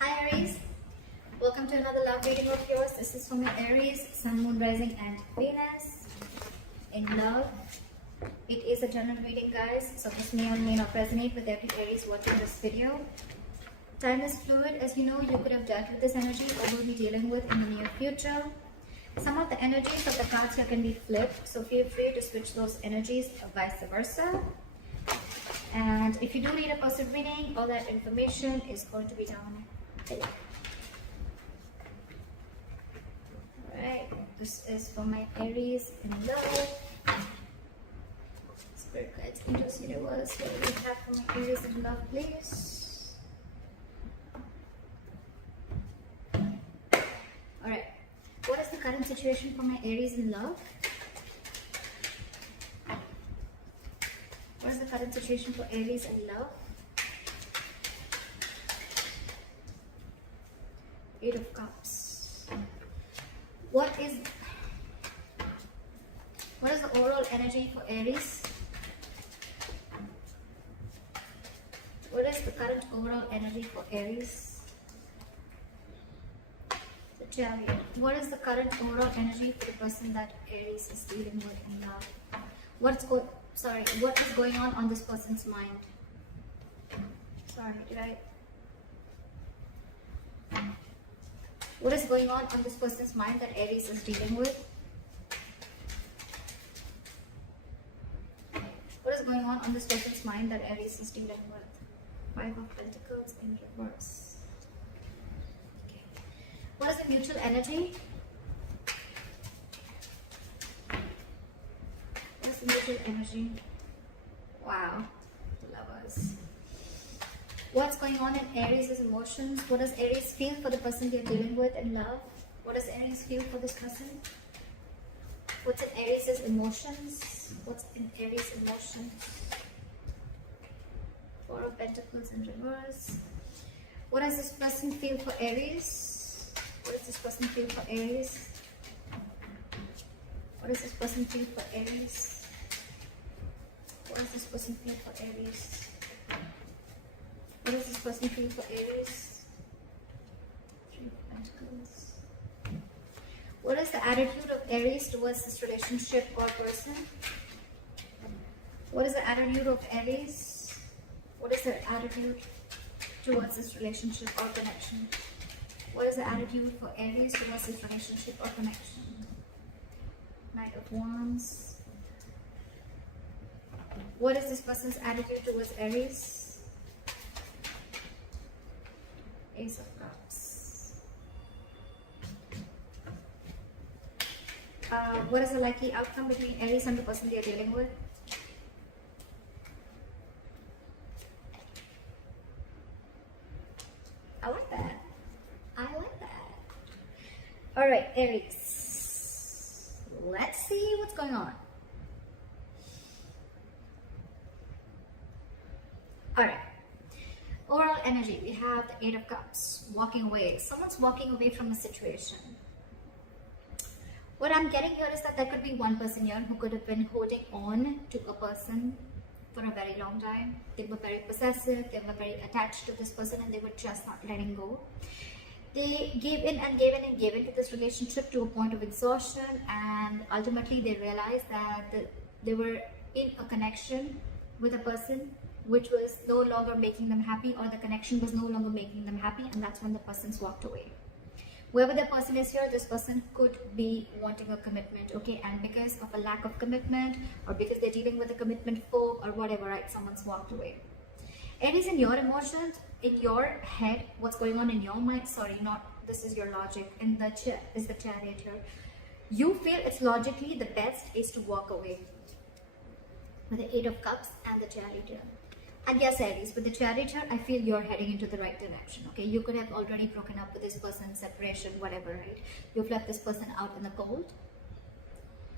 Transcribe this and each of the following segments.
Hi Aries, welcome to another love reading of yours. This is for my Aries, Sun, Moon, Rising and Venus in love. It is a general reading, guys, so this may or may not resonate with every Aries watching this video. Time is fluid. As you know, you could have dealt with this energy or will be dealing with in the near future. Some of the energies of the cards here can be flipped, so feel free to switch those energies or vice versa. And if you do need a personal reading, all that information is going to be down below. Alright, this is for my Aries in love. Spirit guides, angels, universe, what do we have for my Aries in love, please? Alright, what is the current situation for my Aries in love? What is the current situation for Aries in love? Eight of Cups. What is the overall energy for Aries? What is the current overall energy for Aries? The Chariot. What is the current overall energy for the person that Aries is dealing with in love? What is going on this person's mind? What is going on this person's mind that Aries is dealing with? What is going on this person's mind that Aries is dealing with? Five of Pentacles in reverse. Okay. What is the mutual energy? What is the mutual energy? Wow, the Lovers. What's going on in Aries' emotions? What does Aries feel for the person they're dealing with in love? What does Aries feel for this person? What's in Aries' emotions? What's in Aries' emotions? Four of Pentacles in reverse. What does this person feel for Aries? What does this person feel for Aries? What does this person feel for Aries? What does this person feel for Aries? What does this person feel for Aries? Three of Pentacles. What is the attitude of Aries towards this relationship or person? What is the attitude of Aries? What is their attitude towards this relationship or connection? What is the attitude for Aries towards this relationship or connection? Knight of Wands. What is this person's attitude towards Aries? Ace of Cups. What is the likely outcome between Aries and the person they are dealing with? I like that. Alright, Aries. Let's see what's going on. Alright. Overall energy, we have the Eight of Cups, walking away. Someone's walking away from a situation. What I'm getting here is that there could be one person here who could have been holding on to a person for a very long time. They were very possessive, they were very attached to this person and they were just not letting go. They gave in and gave in and gave into this relationship to a point of exhaustion, and ultimately they realized that they were in a connection with a person which was no longer making them happy, or the connection was no longer making them happy, and that's when the person's walked away. Whoever the person is here, this person could be wanting a commitment, okay, and because of a lack of commitment, or because they're dealing with a commitment phobe or whatever, right, someone's walked away. Aries, in your emotions, in your head, what's going on in your mind, this is your logic, and the Chariot here. You feel it's logically the best is to walk away with the Eight of Cups and the Chariot here. And yes, Aries, with the Chariot here, I feel you're heading into the right direction, okay? You could have already broken up with this person, separation, whatever, right? You've left this person out in the cold.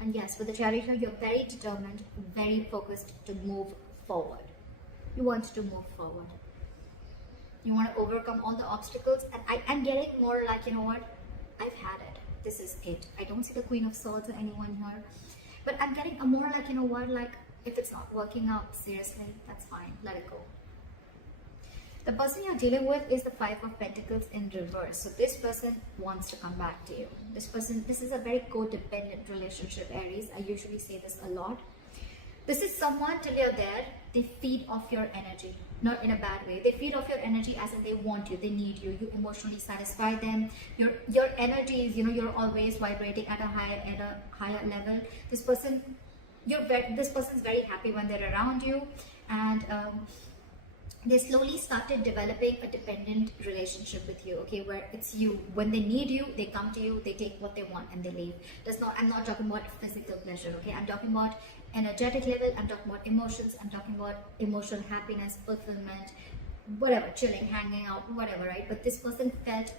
And yes, with the Chariot here, you're very determined, very focused to move forward. You want to move forward. You want to overcome all the obstacles. And I'm getting more like, you know what? I've had it. This is it. I don't see the Queen of Swords or anyone here. But I'm getting a more like, you know what? Like, if it's not working out, seriously, that's fine. Let it go. The person you're dealing with is the Five of Pentacles in reverse. So this person wants to come back to you. This is a very codependent relationship, Aries. I usually say this a lot. This is someone, till you're there, they feed off your energy. Not in a bad way. They feed off your energy as in they want you, they need you. You emotionally satisfy them. Your energy is, you're always vibrating at a higher level. This person's very happy when they're around you, and they slowly started developing a dependent relationship with you, okay, where it's you. When they need you, they come to you, they take what they want and they leave. I'm not talking about physical pleasure, okay? I'm talking about energetic level, I'm talking about emotions, I'm talking about emotional happiness, fulfillment, whatever, chilling, hanging out, whatever, right? But this person felt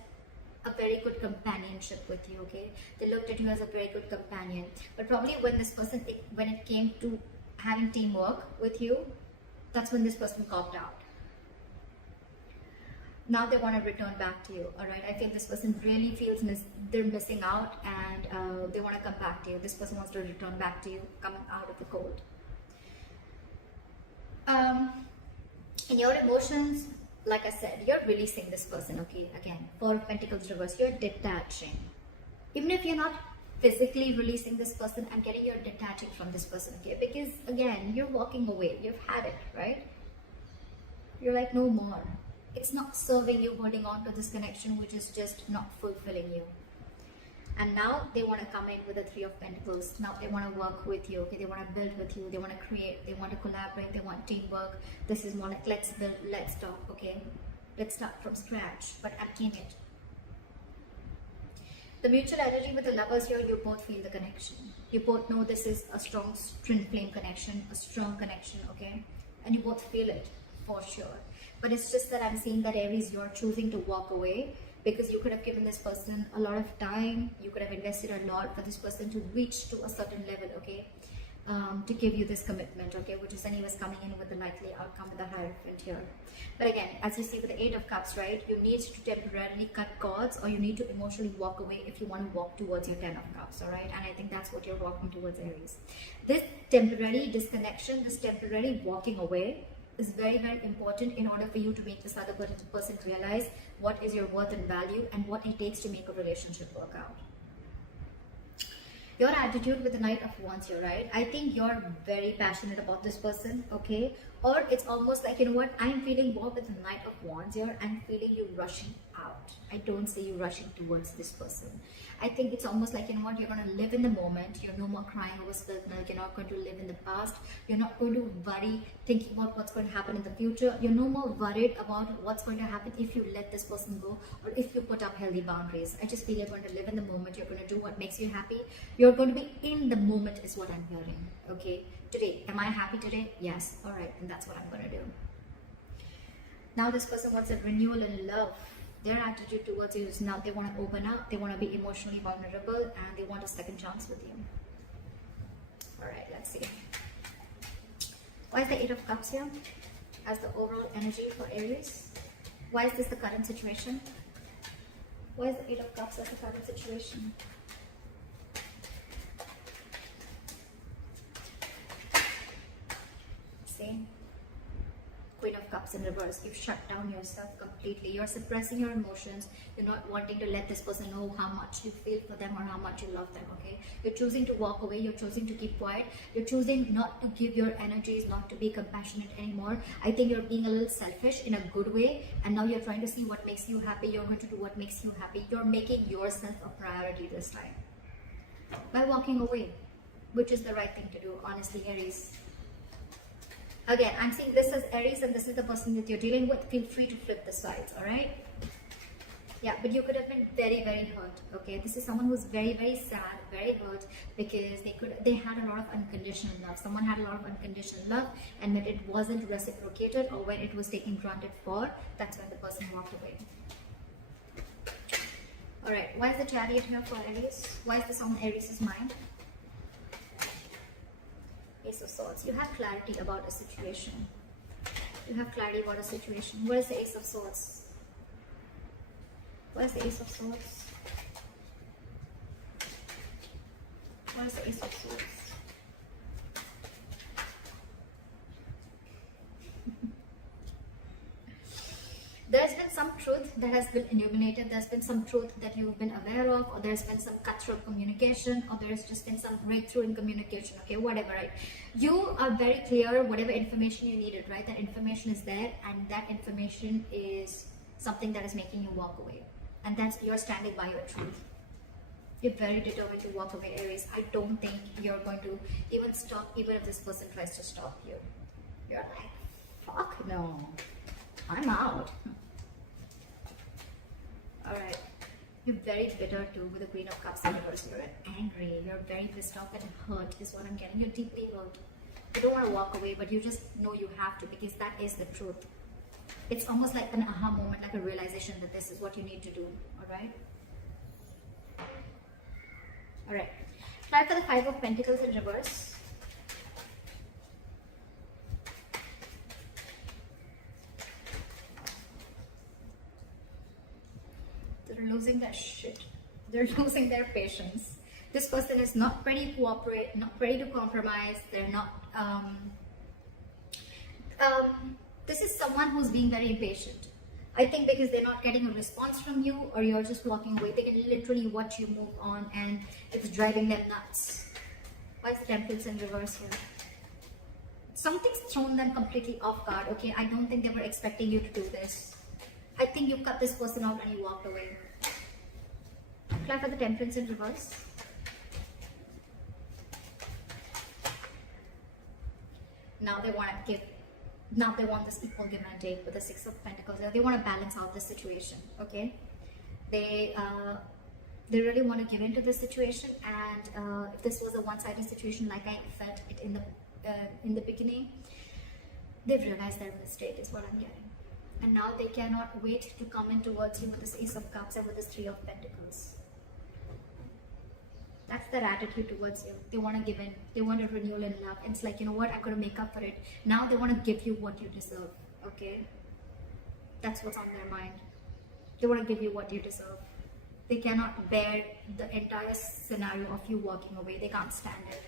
a very good companionship with you, okay? They looked at you as a very good companion. But probably when this person, when it came to having teamwork with you, that's when this person copped out. Now they want to return back to you, all right? I feel this person really feels they're missing out, and they want to come back to you. This person wants to return back to you, coming out of the cold. In your emotions, like I said, you're releasing this person, okay? Again, Four of Pentacles reverse, you're detaching. Even if you're not physically releasing this person, I'm getting you're detaching from this person, okay? Because again, you're walking away. You've had it, right? You're like, no more. It's not serving you, holding on to this connection which is just not fulfilling you. And now they want to come in with the Three of Pentacles. Now they want to work with you, okay? They want to build with you, they want to create, they want to collaborate, they want teamwork. This is more like, let's build, let's talk, okay? Let's start from scratch, but emptying it. The mutual energy with the lovers here, you both feel the connection. You both know this is a strong twin flame connection, a strong connection, okay? And you both feel it, for sure. But it's just that I'm seeing that Aries, you're choosing to walk away because you could have given this person a lot of time. You could have invested a lot for this person to reach to a certain level, okay? To give you this commitment, okay? Which is anyways coming in with the likely outcome with the Hierophant here. But again, as you see with the Eight of Cups, right? You need to temporarily cut cords, or you need to emotionally walk away if you want to walk towards your Ten of Cups, all right? And I think that's what you're walking towards, Aries. This temporary disconnection, this temporary walking away is very, very important in order for you to make this other person realize what is your worth and value and what it takes to make a relationship work out. Your attitude with the Knight of Wands here, right? I think you're very passionate about this person, okay? Or it's almost like, you know what, I'm feeling more with the Knight of Wands here. I'm feeling you rushing out. I don't see you rushing towards this person. I think it's almost like, you know what, you're going to live in the moment. You're no more crying over spilled milk. You're not going to live in the past. You're not going to worry, thinking about what's going to happen in the future. You're no more worried about what's going to happen if you let this person go or if you put up healthy boundaries. I just feel you're going to live in the moment. You're going to do what makes you happy. You're going to be in the moment is what I'm hearing, okay? Today, am I happy today? Yes. All right, and that's what I'm going to do. Now this person wants a renewal in love. Their attitude towards you is now they want to open up, they want to be emotionally vulnerable, and they want a second chance with you. All right, let's see. Why is the Eight of Cups here as the overall energy for Aries? Why is this the current situation? Why is the Eight of Cups as the current situation? See? Queen of Cups in reverse. You've shut down yourself completely. You're suppressing your emotions. You're not wanting to let this person know how much you feel for them or how much you love them, okay? You're choosing to walk away. You're choosing to keep quiet. You're choosing not to give your energies, not to be compassionate anymore. I think you're being a little selfish in a good way, and now you're trying to see what makes you happy. You're going to do what makes you happy. You're making yourself a priority this time by walking away, which is the right thing to do, honestly, Aries. Again, I'm seeing this as Aries and this is the person that you're dealing with. Feel free to flip the sides, alright? Yeah, but you could have been very, very hurt, okay? This is someone who's very, very sad, very hurt because they had a lot of unconditional love. Someone had a lot of unconditional love, and when it wasn't reciprocated or when it was taken granted for, that's when the person walked away. Alright, why is the Chariot here for Aries? Why is this on Aries' mind? Ace of Swords. You have clarity about a situation. You have clarity about a situation. What is the Ace of Swords? What is the Ace of Swords? What is the Ace of Swords? some truth that has been illuminated. There's been some truth that you've been aware of, or there's been some cutthroat communication, or there's just been some breakthrough in communication, okay, whatever, right? You are very clear whatever information you needed, right? That information is there, and that information is something that is making you walk away, and that's, you're standing by your truth. You're very determined to walk away, Aries. I don't think you're going to even stop, even if this person tries to stop you. You're like, fuck no, I'm out. Alright, you're very bitter too with the Queen of Cups in reverse. You're angry, you're very pissed off and hurt is what I'm getting. You're deeply hurt. You don't want to walk away, but you just know you have to, because that is the truth. It's almost like an aha moment, like a realization that this is what you need to do. Alright? Alright. Try for the Five of Pentacles in reverse. They're losing their shit. They're losing their patience. This person is not ready to cooperate, not ready to compromise. They're not this is someone who's being very impatient. I think because they're not getting a response from you, or you're just walking away. They can literally watch you move on, and it's driving them nuts. Why is the Temperance in reverse here? Something's thrown them completely off guard, okay? I don't think they were expecting you to do this. I think you cut this person out and you walked away. Apply for the Temperance in reverse. Now they want to give. Now they want this equal give and take with the Six of Pentacles. They want to balance out the situation. Okay, they really want to give into this situation. And if this was a one-sided situation, like I felt it in the beginning, they've realized their mistake is what I'm getting. And now they cannot wait to come in towards you with this Ace of Cups and with this Three of Pentacles. That's their attitude towards you. They want to give in. They want a renewal in love. It's like, you know what, I'm going to make up for it. Now they want to give you what you deserve. Okay? That's what's on their mind. They want to give you what you deserve. They cannot bear the entire scenario of you walking away. They can't stand it.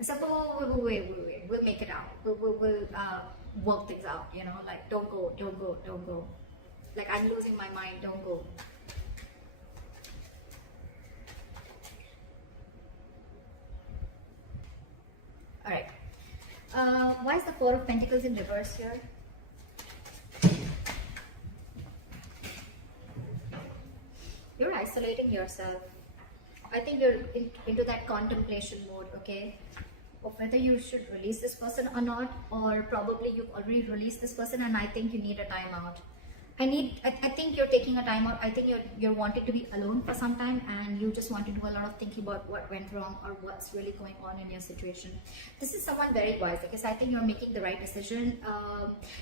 It's like, oh, wait. We'll make it out. We'll work things out, you know, like, don't go. Like, I'm losing my mind, don't go. Alright. Why is the Four of Pentacles in reverse here? You're isolating yourself. I think you're into that contemplation mode, okay? Of whether you should release this person or not, or probably you've already released this person and I think you need a timeout. I think you're taking a timeout. I think you're wanting to be alone for some time, and you just want to do a lot of thinking about what went wrong or what's really going on in your situation. This is someone very wise, because I think you're making the right decision.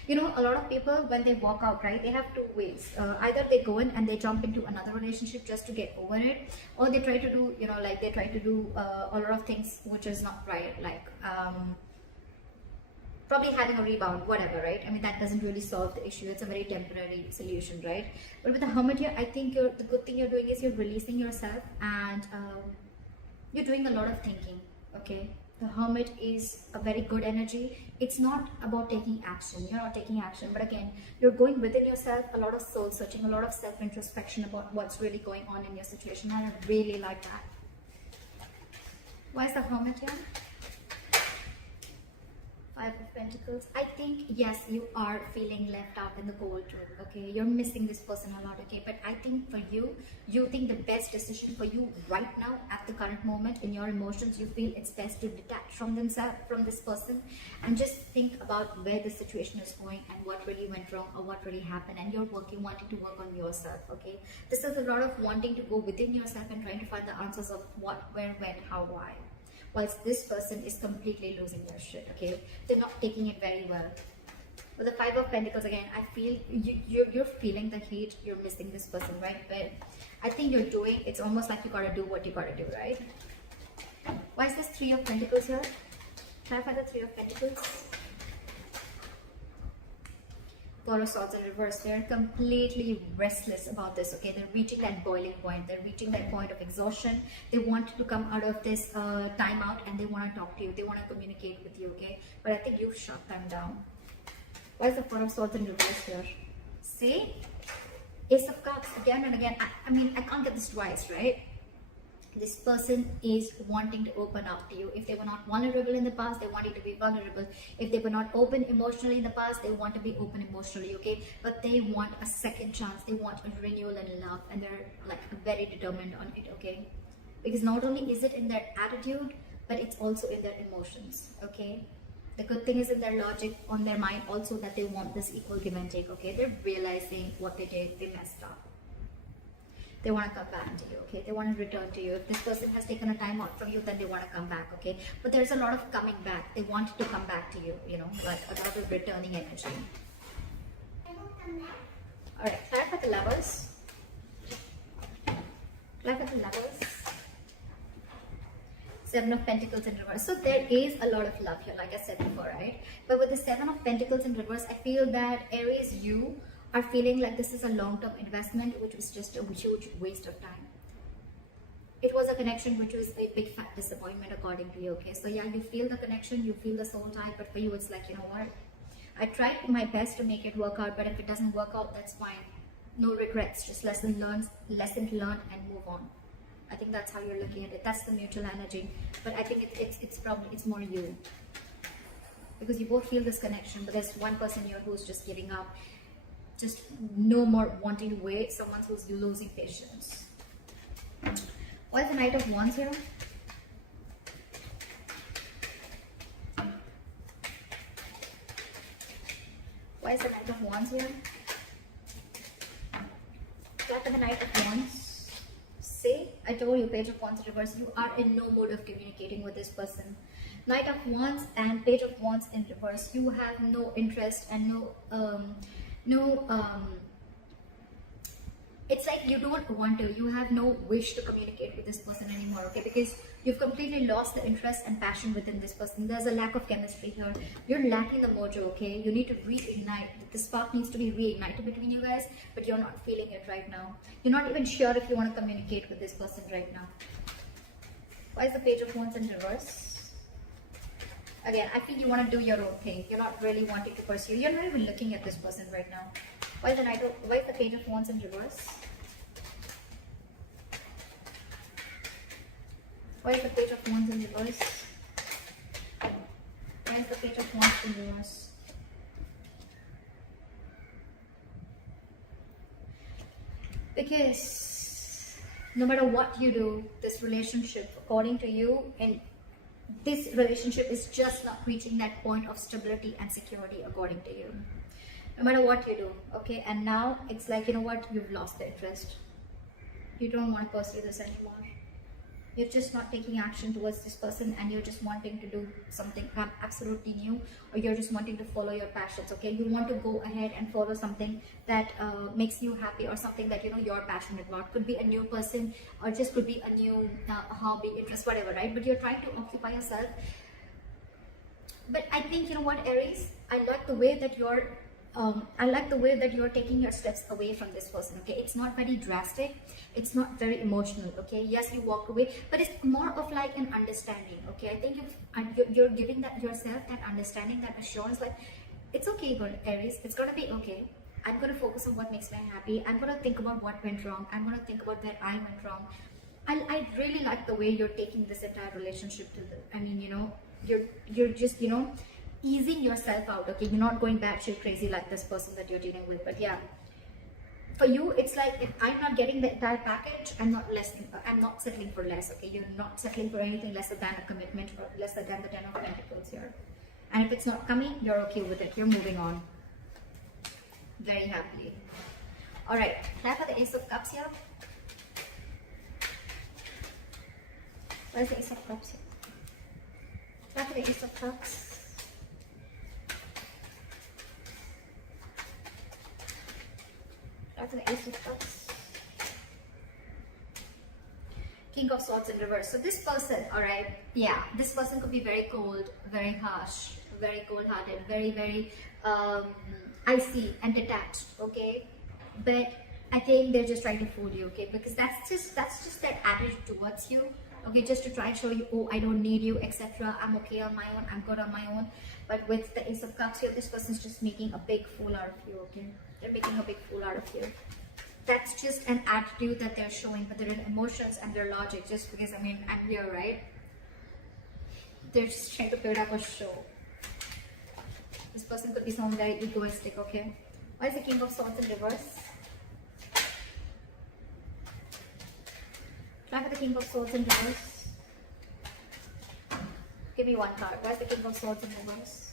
You know, a lot of people, when they walk out, right, they have two ways. Either they go in and they jump into another relationship just to get over it, or they try to do, you know, like they try to do a lot of things which is not right, like probably having a rebound, whatever, right? I mean, that doesn't really solve the issue. It's a very temporary solution, right? But with the Hermit here, I think the good thing you're doing is you're releasing yourself, and you're doing a lot of thinking, okay? The Hermit is a very good energy. It's not about taking action. You're not taking action, but again, you're going within yourself, a lot of soul searching, a lot of self-introspection about what's really going on in your situation, and I really like that. Why is the Hermit here? Five of Pentacles. I think, yes, you are feeling left out in the cold too, okay? You're missing this person a lot, okay? But I think for you, you think the best decision for you right now at the current moment in your emotions, you feel it's best to detach from this person, and just think about where the situation is going and what really went wrong or what really happened, and you're wanting to work on yourself, okay? This is a lot of wanting to go within yourself and trying to find the answers of what, where, when, how, why. Whilst this person is completely losing their shit, okay? They're not taking it very well. With the Five of Pentacles, again, I feel you're feeling the heat. You're missing this person, right? But I think you're doing, it's almost like you gotta do what you gotta do, right? Why is this Three of Pentacles here? Try for the Three of Pentacles. Taurus swords in reverse. They're completely restless about this, okay? They're reaching that boiling point. They're reaching that point of exhaustion. They want to come out of this timeout, and they want to talk to you. They want to communicate with you, okay? But I think you've shut them down. Why is the Four of Swords in reverse here? See? Ace of Cups again and again. I mean, I can't get this twice, right? This person is wanting to open up to you. If they were not vulnerable in the past, they want you to be vulnerable. If they were not open emotionally in the past, they want to be open emotionally, okay? But they want a second chance. They want a renewal in love, and they're like very determined on it, okay? Because not only is it in their attitude, but it's also in their emotions, okay? The good thing is in their logic, on their mind also, that they want this equal give and take, okay? They're realizing what they did, they messed up. They want to come back to you, okay? They want to return to you. If this person has taken a time out from you, then they want to come back, okay? But there's a lot of coming back. They want to come back to you, you know, like a lot of returning energy. Alright, clarify the Lovers. Clarify the Lovers. Seven of Pentacles in reverse. So there is a lot of love here, like I said before, right? But with the Seven of Pentacles in reverse, I feel that Aries, you are feeling like this is a long-term investment, which was just a huge waste of time. It was a connection which was a big fat disappointment according to you, okay? So yeah, you feel the connection, you feel the soul tie, but for you it's like, you know what? I tried my best to make it work out, but if it doesn't work out, that's fine. No regrets, just lesson learned and move on. I think that's how you're looking at it. That's the mutual energy. But I think it's more you. Because you both feel this connection, but there's one person here who's just giving up. Just no more wanting to wait. Someone who's losing patience. Why is the Knight of Wands here? Why is the Knight of Wands here? After the Knight of Wands. See, I told you, Page of Wands in reverse. You are in no mode of communicating with this person. Knight of Wands and Page of Wands in reverse. You have no interest and it's like you don't want to, you have no wish to communicate with this person anymore, okay? Because you've completely lost the interest and passion within this person. There's a lack of chemistry here. You're lacking the mojo, okay? You need to reignite. The spark needs to be reignited between you guys, but you're not feeling it right now. You're not even sure if you want to communicate with this person right now. Why is the Page of Wands in reverse? Again, I feel you want to do your own thing. You're not really wanting to pursue. You're not even looking at this person right now. Why is the Page of Wands in reverse? Why is the Page of Wands in reverse? Why is the Page of Wands in reverse? Because no matter what you do, this relationship, according to you, and this relationship is just not reaching that point of stability and security according to you. No matter what you do, okay? And now it's like, you know what? You've lost the interest. You don't want to pursue this anymore. You're just not taking action towards this person, and you're just wanting to do something absolutely new, or you're just wanting to follow your passions, okay? You want to go ahead and follow something that makes you happy, or something that, you know, you're passionate about. Could be a new person, or just could be a new hobby, interest, whatever, right? But you're trying to occupy yourself. But I think, you know what, Aries? I like the way that you're taking your steps away from this person, okay? It's not very drastic. It's not very emotional, okay? Yes, you walk away, but it's more of like an understanding, okay? I think you're giving that yourself that understanding, that assurance, like, it's okay, Aries. It's gonna be okay. I'm gonna focus on what makes me happy. I'm gonna think about what went wrong. I'm gonna think about where I went wrong. I really like the way you're taking this entire relationship to the, I mean, you know, you're just, you know, easing yourself out, okay? You're not going batshit crazy like this person that you're dealing with. But yeah, for you, it's like, if I'm not getting the entire package, I'm not settling for less, okay? You're not settling for anything lesser than a commitment, or lesser than the 10 of Pentacles here. And if it's not coming, you're okay with it. You're moving on very happily. All right, now for the Ace of Cups here. Where's the Ace of Cups here? Now for the Ace of Cups. After the Ace of Cups. King of Swords in reverse. So this person, alright, yeah, this person could be very cold, very harsh, very cold-hearted, very icy and detached, okay? But I think they're just trying to fool you, okay? Because that's just their attitude towards you, okay? Just to try and show you, oh, I don't need you, etc. I'm okay on my own, I'm good on my own. But with the Ace of Cups here, this person's just making a big fool out of you, okay? They're making a big fool out of you. That's just an attitude that they're showing, but their emotions and their logic, just because, I mean, I'm here, right? They're just trying to build up a show. This person could be someone very egoistic, okay? Why is the King of Swords in reverse? Try for the King of Swords in reverse. Give me one card. Why is the King of Swords in reverse?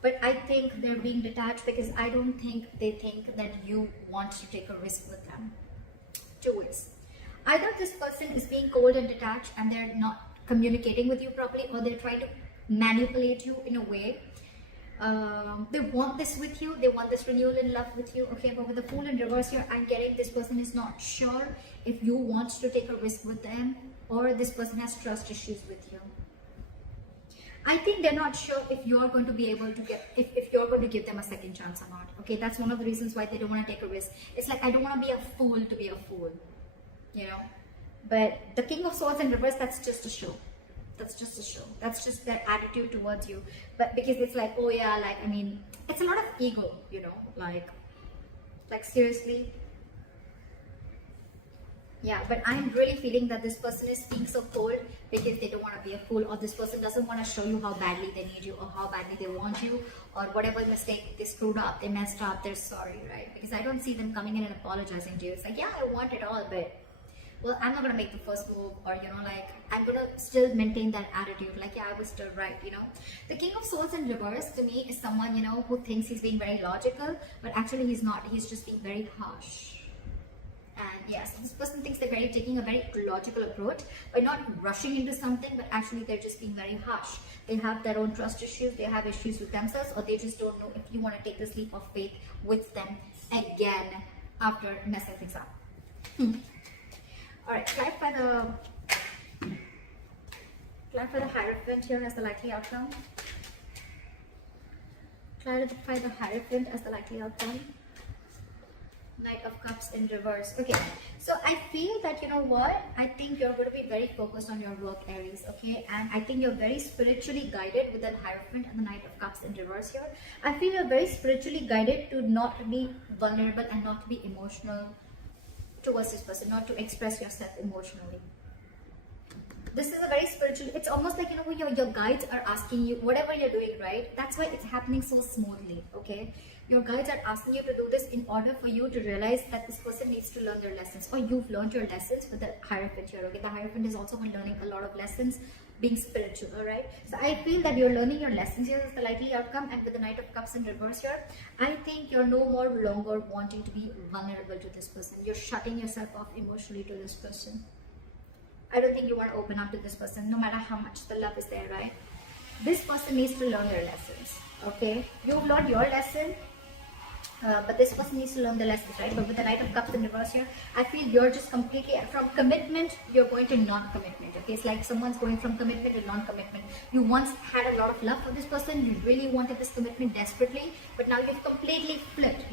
But I think they're being detached because I don't think they think that you want to take a risk with them. Two ways. Either this person is being cold and detached and they're not communicating with you properly, or they're trying to manipulate you in a way. They want this with you, they want this renewal in love with you, okay? But with the Fool in reverse here, I'm getting this person is not sure if you want to take a risk with them, or this person has trust issues with you. I think they're not sure if you're going to be able to get, if you're going to give them a second chance or not. Okay, that's one of the reasons why they don't want to take a risk. It's like, I don't want to be a fool to be a fool, you know. But the King of Swords in reverse, that's just a show. That's just a show. That's just their attitude towards you. But because it's like, oh yeah, like, I mean, it's a lot of ego, you know, like seriously. Yeah, but I'm really feeling that this person is being so cold because they don't want to be a fool, or this person doesn't want to show you how badly they need you, or how badly they want you, or whatever mistake they screwed up, they messed up, they're sorry, right? Because I don't see them coming in and apologizing to you. It's like, yeah, I want it all, but, well, I'm not going to make the first move, or, you know, like, I'm going to still maintain that attitude, like, yeah, I was still right, you know. The King of Swords in reverse, to me, is someone, you know, who thinks he's being very logical, but actually he's not. He's just being very harsh. And yes, this person thinks they're taking a very logical approach by not rushing into something, but actually they're just being very harsh. They have their own trust issues, they have issues with themselves, or they just don't know if you want to take this leap of faith with them again after messing things up. Alright, clarify the Hierophant here as the likely outcome. Clarify the Hierophant as the likely outcome. Knight of Cups in reverse. Okay, so I feel that, you know what, I think you're going to be very focused on your work, Aries, okay? And I think you're very spiritually guided with that Hierophant and the Knight of Cups in reverse here. I feel you're very spiritually guided to not be vulnerable and not to be emotional towards this person, not to express yourself emotionally. This is a very spiritual, it's almost like, you know, your guides are asking you, whatever you're doing, right? That's why it's happening so smoothly, okay? Your guides are asking you to do this in order for you to realize that this person needs to learn their lessons, or you've learned your lessons with the Hierophant here, okay? The Hierophant is also learning a lot of lessons, being spiritual, alright? So I feel that you're learning your lessons here is the likely outcome, and with the Knight of Cups in reverse here, I think you're no more longer wanting to be vulnerable to this person. You're shutting yourself off emotionally to this person. I don't think you want to open up to this person, no matter how much the love is there, right? This person needs to learn their lessons, okay? You've learned your lesson, but this person needs to learn the lessons, right? But with the Knight of Cups in reverse here, I feel you're just completely, from commitment, you're going to non-commitment, okay? It's like someone's going from commitment to non-commitment. You once had a lot of love for this person, you really wanted this commitment desperately, but now you've completely flipped.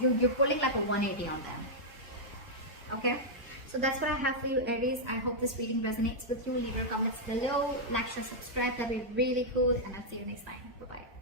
You're pulling like a 180 on them, okay? So that's what I have for you, Aries. I hope this reading resonates with you. Leave your comments below, like, share, subscribe. That'd be really cool. And I'll see you next time. Bye-bye.